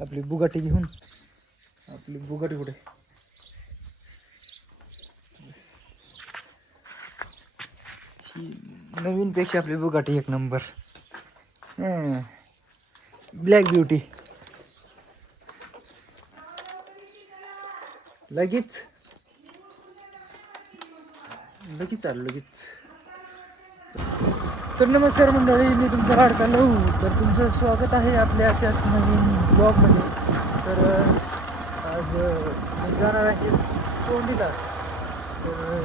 आपली बुगाटी घेऊन. आपली बुगाटी कुठे? ही नवीनपेक्षा आपली बुगाटी एक नंबर. ब्लॅक ब्युटी लगेच. लगेच आलो लगेच. तर नमस्कार मंडळी मी तुमचा लाडका लहू. तर तुमचं स्वागत आहे आपल्या अशाच नवीन ब्लॉगमध्ये. तर आज मी जाणार आहे चोंडीला. तर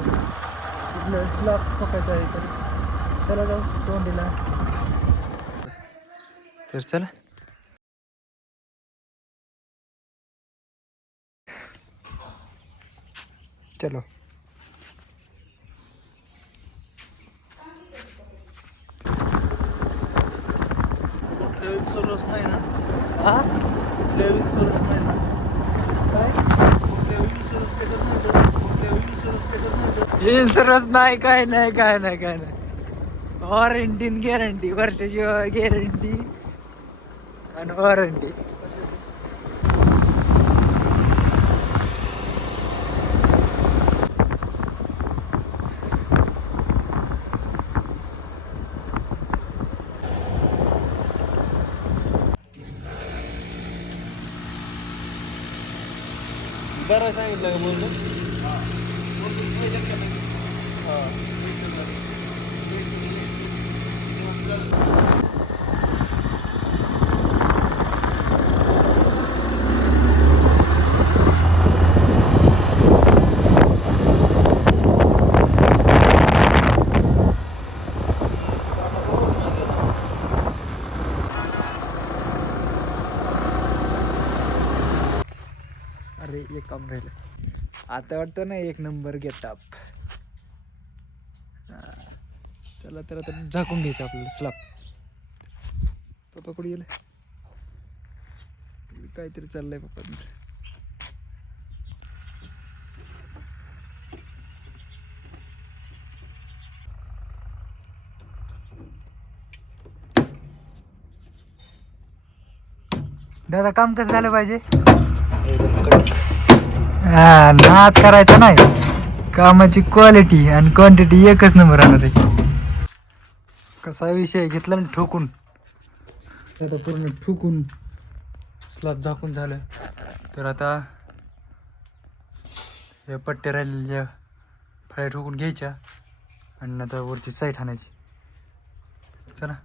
तिथलं स्लॅब ठोकायचं आहे तर चला जाऊ चोंडीला. तर चला. चलो. सर्वच नाही ना? हा ट्रॅव्हलिंग काय? इन्शुरन्स नाही काय नाही काय नाही काय नाही. वॉरंटी गॅरंटी वर्षाची गॅरंटी आणि वॉरंटी बरं सांगितलं का बोलतो? अरे एक काम राहिलं. आता वाटतं ना एक नंबर गेटअप चला तर आता झाकून घ्यायचं आपल्याला. स्लाब पप्पा कुठे गेलं काहीतरी चाललंय पप्पांचं. दादा काम कसं झालं पाहिजे? हा नाद करायचा नाही. कामाची क्वालिटी आणि क्वांटिटी एकच नंबर राहणार आहे. कसा विषय घेतला ना ठोकून. आता पूर्ण ठोकून स्लॅब झाकून झालं. तर आता या पट्ट्या राहिलेल्या फळ्या ठोकून घ्यायच्या आणि आता वरची साईट आणायची. चला.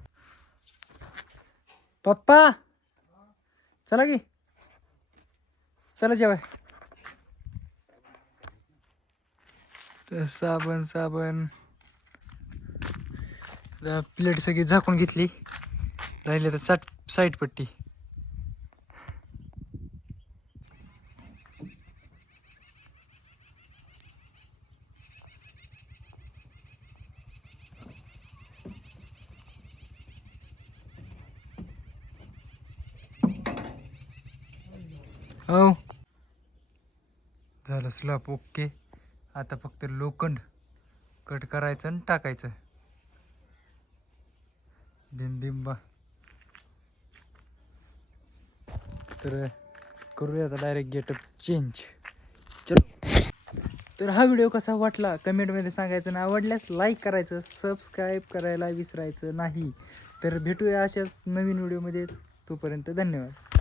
पप्पा! चला की. चला जेवाय. तर साबण साबण. प्लेट सगळी झाकून घेतली. राहिले तर साठ साईड पट्टी. हो. झालं स्लॅब ओके आता फक्त लोखंड कट करायचं आणि टाकायचं. बिंबिंबा तर करूया आता डायरेक्ट गेटअप चेंज चलो. तर हा व्हिडिओ कसा वाटला? कमेंटमध्ये सांगायचं ना आवडल्यास लाईक करायचं सबस्क्राईब करायला विसरायचं नाही. तर भेटूया अशाच नवीन व्हिडिओमध्ये तोपर्यंत धन्यवाद.